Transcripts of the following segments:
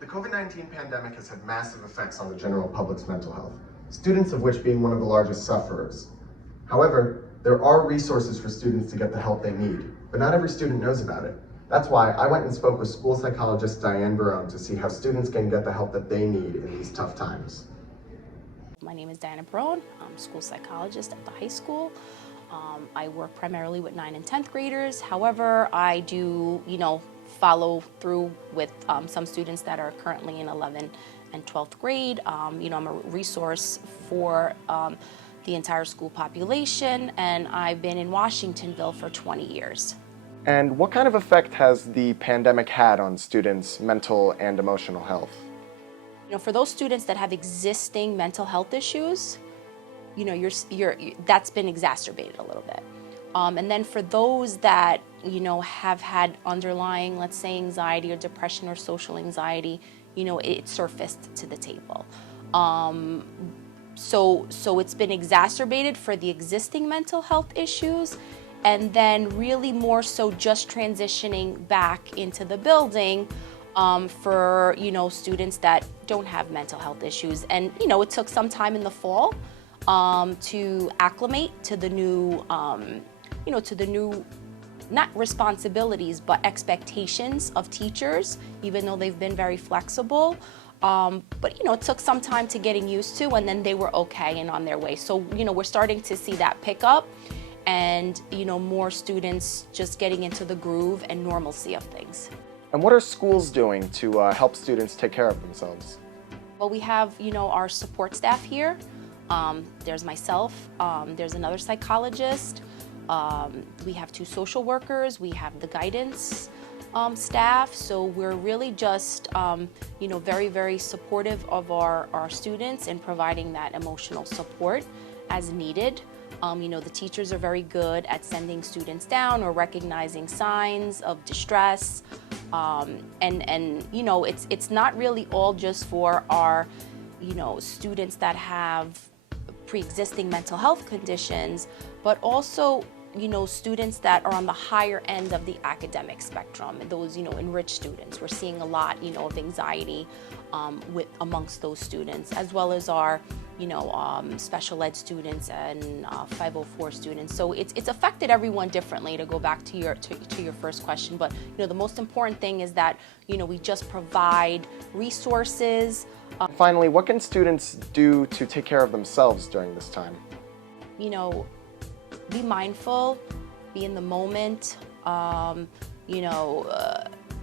The COVID-19 pandemic has had massive effects on the general public's mental health, students of which being one of the largest sufferers. However, there are resources for students to get the help they need, but not every student knows about it. That's why I went and spoke with school psychologist Diane Barone to see how students can get the help that they need in these tough times. My name is Diana Barone. I'm a school psychologist at the high school. I work primarily with 9th and 10th graders. However, I do, follow through with some students that are currently in 11th and 12th grade. I'm a resource for the entire school population, and I've been in Washingtonville for 20 years. And what kind of effect has the pandemic had on students' mental and emotional health? For those students that have existing mental health issues, that's been exacerbated a little bit. And then for those that, have had underlying, let's say, anxiety or depression or social anxiety, it surfaced to the table. So it's been exacerbated for the existing mental health issues, and then really more so just transitioning back into the building for, students that don't have mental health issues. And, it took some time in the fall to acclimate to the new, not responsibilities, but expectations of teachers, even though they've been very flexible. But, it took some time to getting used to, and then they were okay and on their way. So, we're starting to see that pick up, and, more students just getting into the groove and normalcy of things. And what are schools doing to help students take care of themselves? Well, we have, our support staff here. There's myself, there's another psychologist, we have 2 social workers, we have the guidance staff. So we're really just, very, very supportive of our students and providing that emotional support as needed. The teachers are very good at sending students down or recognizing signs of distress. It's not really all just for our, students that have pre-existing mental health conditions, but also, students that are on the higher end of the academic spectrum, those, enriched students. We're seeing a lot, of anxiety amongst those students, as well as our, special ed students and 504 students. So it's affected everyone differently, to go back to your first question. But, the most important thing is that, we just provide resources. Finally, what can students do to take care of themselves during this time? Be mindful, be in the moment,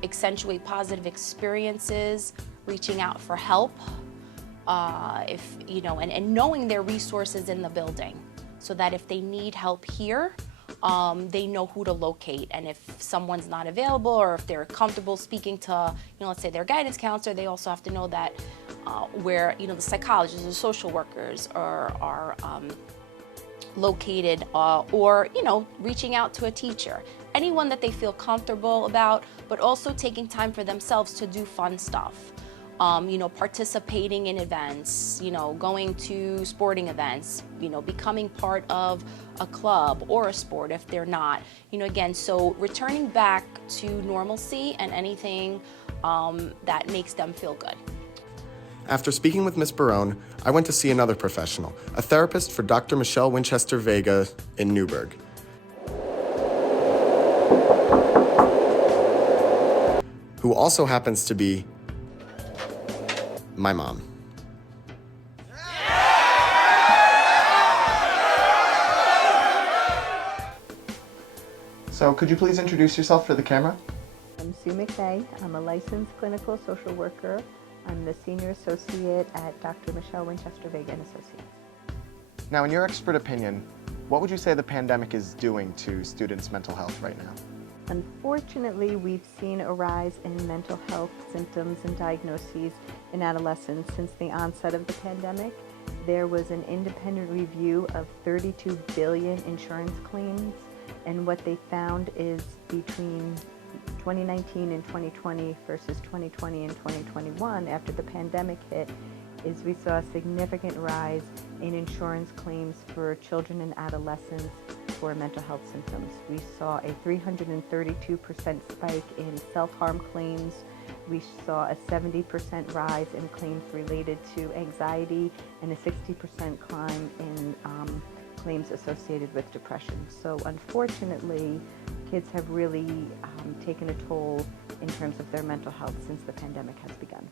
accentuate positive experiences, reaching out for help, and knowing their resources in the building, so that if they need help here, they know who to locate. And if someone's not available, or if they're comfortable speaking to, let's say their guidance counselor, they also have to know that where, the psychologists or social workers are located, or, reaching out to a teacher. Anyone that they feel comfortable about, but also taking time for themselves to do fun stuff. Participating in events, going to sporting events, becoming part of a club or a sport if they're not. Again, so returning back to normalcy and anything that makes them feel good. After speaking with Ms. Barone, I went to see another professional, a therapist for Dr. Michelle Winchester Vega in Newburgh, who also happens to be my mom. So could you please introduce yourself for the camera? I'm Sue McVey. I'm a licensed clinical social worker. I'm the senior associate at Dr. Michelle Winchester Vega and Associates. Now, in your expert opinion, what would you say the pandemic is doing to students' mental health right now? Unfortunately, we've seen a rise in mental health symptoms and diagnoses in adolescents since the onset of the pandemic. There was an independent review of 32 billion insurance claims, and what they found is between 2019 and 2020 versus 2020 and 2021, after the pandemic hit, is we saw a significant rise in insurance claims for children and adolescents for mental health symptoms. We saw a 332% spike in self-harm claims we saw a 70% rise in claims related to anxiety and a 60% climb in claims associated with depression. So unfortunately, kids have really taken a toll in terms of their mental health since the pandemic has begun.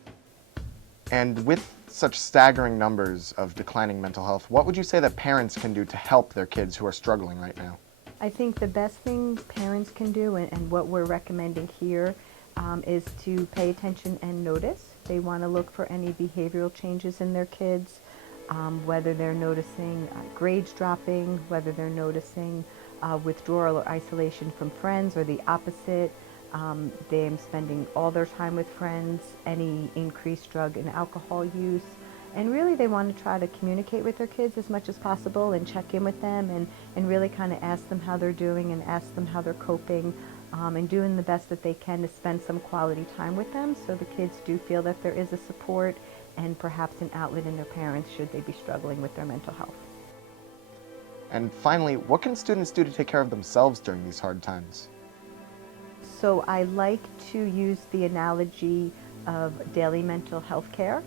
And with such staggering numbers of declining mental health, what would you say that parents can do to help their kids who are struggling right now? I think the best thing parents can do, and what we're recommending here, is to pay attention and notice. They want to look for any behavioral changes in their kids, whether they're noticing grades dropping, whether they're noticing withdrawal or isolation from friends, or the opposite, them spending all their time with friends, any increased drug and alcohol use. And really they want to try to communicate with their kids as much as possible and check in with them and really kind of ask them how they're doing and ask them how they're coping, and doing the best that they can to spend some quality time with them so the kids do feel that there is a support and perhaps an outlet in their parents should they be struggling with their mental health. And finally, what can students do to take care of themselves during these hard times? So I like to use the analogy of daily mental health care.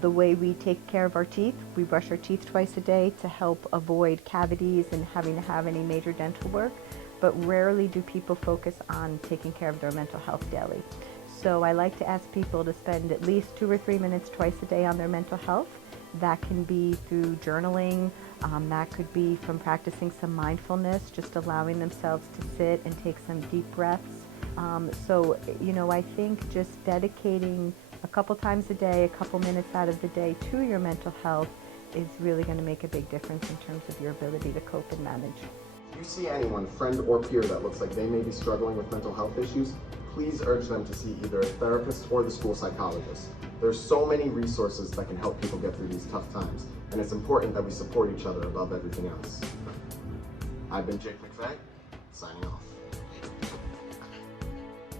The way we take care of our teeth, we brush our teeth twice a day to help avoid cavities and having to have any major dental work, but rarely do people focus on taking care of their mental health daily. So I like to ask people to spend at least 2 or 3 minutes twice a day on their mental health. That can be through journaling, that could be from practicing some mindfulness, just allowing themselves to sit and take some deep breaths. So, I think just dedicating a couple times a day, a couple minutes out of the day to your mental health is really going to make a big difference in terms of your ability to cope and manage. If you see anyone, friend or peer, that looks like they may be struggling with mental health issues, please urge them to see either a therapist or the school psychologist. There's so many resources that can help people get through these tough times, and it's important that we support each other above everything else. I've been Jake McVey, signing off.